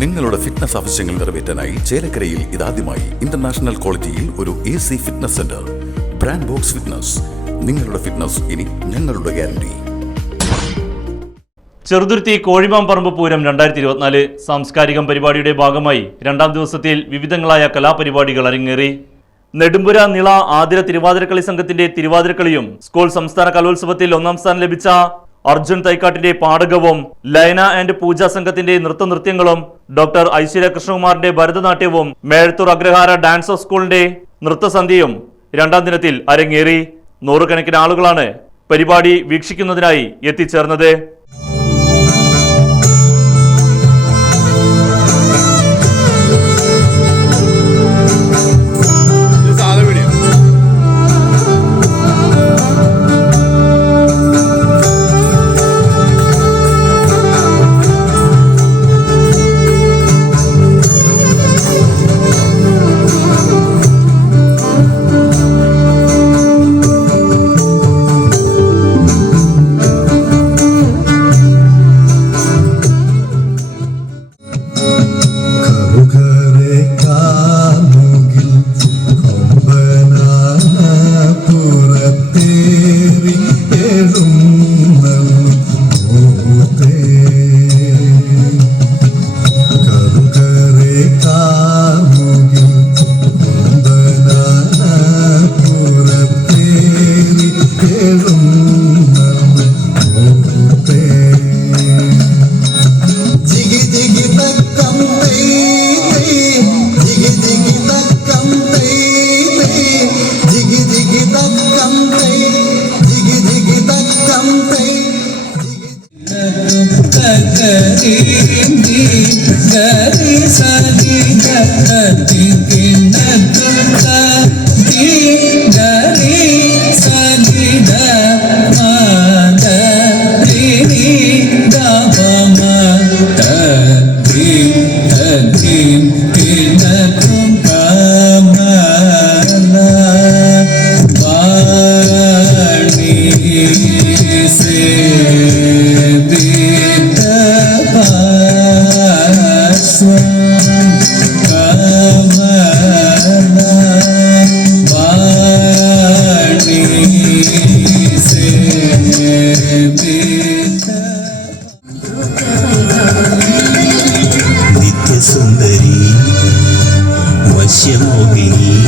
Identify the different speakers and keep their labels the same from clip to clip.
Speaker 1: നിങ്ങളുടെ ഫിറ്റ്നസ് ആവശ്യങ്ങൾ നിറവേറ്റാനായി ചേലക്കരയിൽ ഇതാദ്യമായി ഇന്റർനാഷണൽ ക്വാളിറ്റിയിൽ ഒരു A C fitness centre brand box fitness നിങ്ങളുടെ ഫിറ്റ്നസ് ഇനി ഞങ്ങളുടെ ഗ്യാരണ്ടി
Speaker 2: ചെറുതുരുത്തി കോഴിമാമ്പറമ്പ് പൂരം രണ്ടായിരത്തി ഇരുപത്തിനാല് സാംസ്കാരികം പരിപാടിയുടെ ഭാഗമായി രണ്ടാം ദിവസത്തിൽ വിവിധങ്ങളായ കലാപരിപാടികൾ അരങ്ങേറി. നെടുമ്പുര നിള ആതിര തിരുവാതിരക്കളി സംഘത്തിന്റെ തിരുവാതിരക്കളിയും സ്കൂൾ സംസ്ഥാന കലോത്സവത്തിൽ ഒന്നാം സ്ഥാനം ലഭിച്ച അർജുൻ തൈക്കാട്ടിന്റെ പാടകവും ലൈന ആൻഡ് പൂജ സംഘത്തിന്റെ നൃത്തനൃത്യങ്ങളും ഡോക്ടർ ഐശ്വര്യ കൃഷ്ണകുമാറിന്റെ ഭരതനാട്യവും മേഴത്തൂർ അഗ്രഹാര ഡാൻസ് സ്കൂളിന്റെ നൃത്തസന്ധ്യയും രണ്ടാം ദിനത്തിൽ അരങ്ങേറി. നൂറുകണക്കിന് ആളുകളാണ് പരിപാടി വീക്ഷിക്കുന്നതിനായി എത്തിച്ചേർന്നത്.
Speaker 3: Gari, Gari, 羡慕
Speaker 4: 你。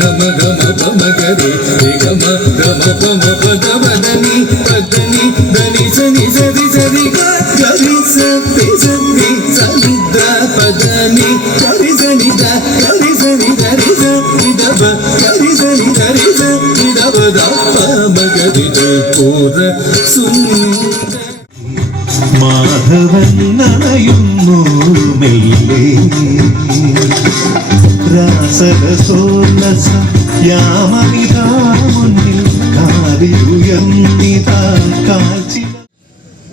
Speaker 4: గమ గమ గమ గరి రి గమ గమ గమ పద వదని పదని దని సని సరి సరి గరి సరి సరి సరిద పదని కరి సని ద కరి సని దరి స నిదబ కరి సని దరి స నిదబ ద పమ గరి పూర
Speaker 5: മാധവൻ നനയുന്നു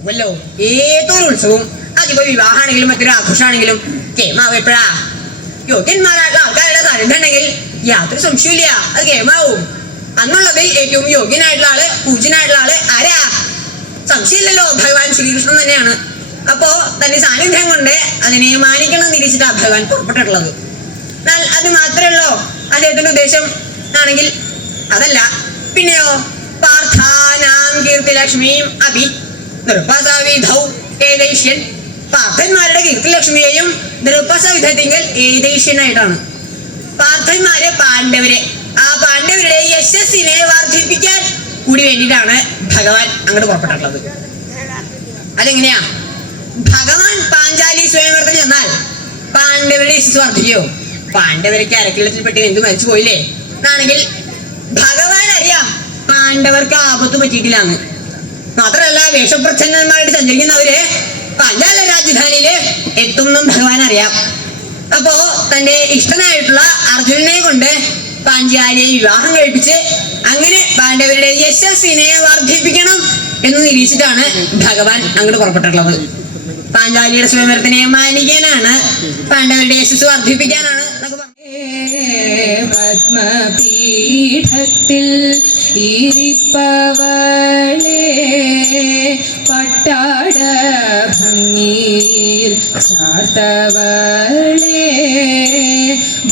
Speaker 6: വല്ലോ ഏതൊരു ഉത്സവവും അതിപ്പോ വിവാഹമാണെങ്കിലും മറ്റൊരു ആഘോഷമാണെങ്കിലും കേമാവും എപ്പോഴാ? യോഗ്യന്മാരായിട്ടുള്ള ആൾക്കാരുടെ സാന്നിധ്യം ഉണ്ടെങ്കിൽ യാതൊരു സംശയമില്ല അത് കേമാവും. അന്നുള്ളതിൽ ഏറ്റവും യോഗ്യനായിട്ടുള്ള ആൾ പൂജ്യനായിട്ടുള്ള ആൾ ആരാ? സംശയമില്ലല്ലോ ഭഗവാൻ ശ്രീകൃഷ്ണൻ തന്നെയാണ്. അപ്പോ തന്റെ സാന്നിധ്യം കൊണ്ട് അതിനെ മാനിക്കണം എന്ന് തിരിച്ചിട്ടാ ഭഗവാൻ പുറപ്പെട്ടിട്ടുള്ളത്. എന്നാൽ അത് മാത്രമേ ഉള്ളോ? അദ്ദേഹത്തിന്റെ ഉദ്ദേശം ആണെങ്കിൽ അതല്ല. പിന്നെയോ? പാർത്ഥാനാം കീർത്തി ലക്ഷ്മിയും അഭി നൃപ്പസവിധൗ ഏതൈഷ്യൻ. പാർത്ഥന്മാരുടെ കീർത്തിലക്ഷ്മിയെയും നൃപസവിധത്തിങ്കൽ ഏതൈഷ്യനായിട്ടാണ്. പാർത്ഥന്മാരെ പാണ്ഡവരെ. ആ പാണ്ഡവരുടെ യശസ്സിനെ വർദ്ധിപ്പിക്കാൻ കൂടി വേണ്ടിയിട്ടാണ് ഭഗവാൻ അങ്ങോട്ട് പുറപ്പെട്ടിട്ടുള്ളത്. അതെങ്ങനെയാ? ഭഗവാൻ പാഞ്ചാലി സ്വയംവരത്തിൽ ചെന്നാൽ പാണ്ഡവരുടെ യശസ് വർദ്ധിക്കോ? പാണ്ഡവരൊക്കെ അരക്കിളത്തിൽ പെട്ടി എന്ത് മരിച്ചു പോയില്ലേ? എന്നാണെങ്കിൽ ഭഗവാൻ അറിയാം പാണ്ഡവർക്ക് ആപത്ത് പറ്റിയിട്ടില്ലാന്ന്. മാത്രമല്ല വേഷപ്രച്ഛന്നന്മാരായിട്ട് സഞ്ചരിക്കുന്നവര് പാഞ്ചാല രാജധാനിയിൽ എത്തുമെന്നും ഭഗവാൻ അറിയാം. അപ്പോ തന്റെ ഇഷ്ടനായിട്ടുള്ള അർജുനനെ കൊണ്ട് പാഞ്ചാലിയെ വിവാഹം കഴിപ്പിച്ച് അങ്ങനെ പാണ്ഡവരുടെ യശസ്സിനെ വർദ്ധിപ്പിക്കണം എന്ന് നിരീക്ഷിച്ചാണ് ഭഗവാൻ അങ്ങോട്ട് പുറപ്പെട്ടിട്ടുള്ളത് പാഞ്ചാലിയുടെ സ്വയംവരത്തിനെ മാനിക്കാനാണ് പാണ്ഡവരുടെ യശസ് വർദ്ധിപ്പിക്കാനാണ്.
Speaker 7: പത്മപീഠത്തിൽ ഇരിപ്പവളെ പട്ടാട ഭംഗിയിൽ ചാത്തവളെ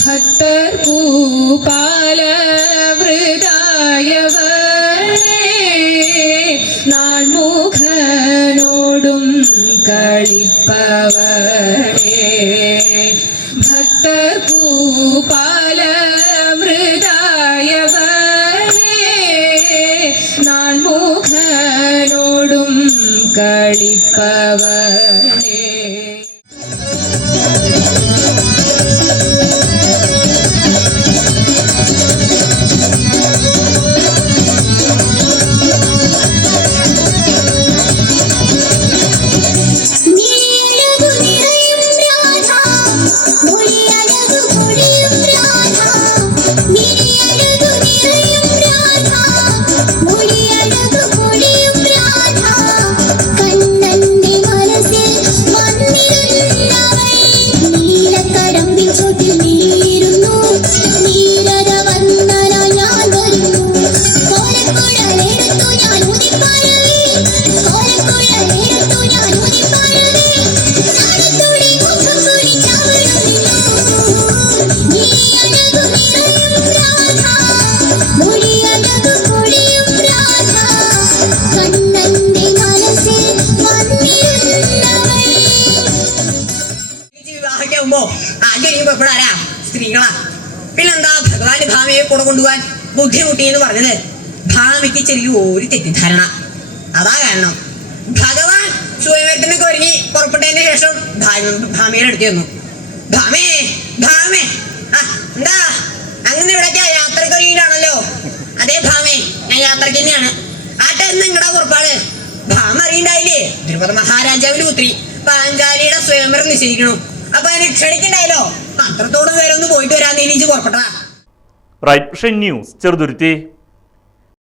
Speaker 7: ഭക്തർ പൂപാല വൃതായവളെ നാൾമുഖനോടും കളിപ്പവളെ.
Speaker 6: കളിപ്പവളെ വിവാഹിക്കാവുമ്പോ ആദ്യം എനിക്ക് പുറപ്പെടാരാ സ്ത്രീകളാ. പിന്നെന്താ? ഭഗവാന് ഭാമയെ കൂടെ കൊണ്ടുപോകാൻ ബുദ്ധിമുട്ടി എന്ന് പറഞ്ഞത് ഭാമയ്ക്ക് ചെറിയ ഒരു തെറ്റിദ്ധാരണ. അതാ കാരണം. ഭഗവാൻ സ്വയംവരത്തിനൊക്കെ ഒരുങ്ങി പുറപ്പെട്ടതിന് ശേഷം ഭാമിയുടെ അടുത്ത് ചെന്നു. ഭാമേ ഭാമേ. ആ എന്താ? അങ്ങനെ ഇവിടേക്കാ. യാത്രയ്ക്ക് ഒരുങ്ങിയിട്ടാണല്ലോ അതേ ഭാമേ ഞാൻ യാത്രയ്ക്ക് തന്നെയാണ്. ആട്ടെ നിങ്ങളുടെ കുറപ്പാണ് ഭാമ അറിയണ്ടായില്ലേ? ദ്രുപദ മഹാരാജാവിന്റെ പുത്രി. പാഞ്ചാലിയുടെ സ്വയംവരം നിശ്ചയിക്കണു. അപ്പൊ അതിന് ക്ഷണിക്കണ്ടായല്ലോ? അത്രത്തോളം ഒന്ന് പോയിട്ട് വരാൻ നീ പുറപ്പെട്ടതാ
Speaker 2: റൈറ്റ് ന്യൂസ് ചെറുതുരുത്തി.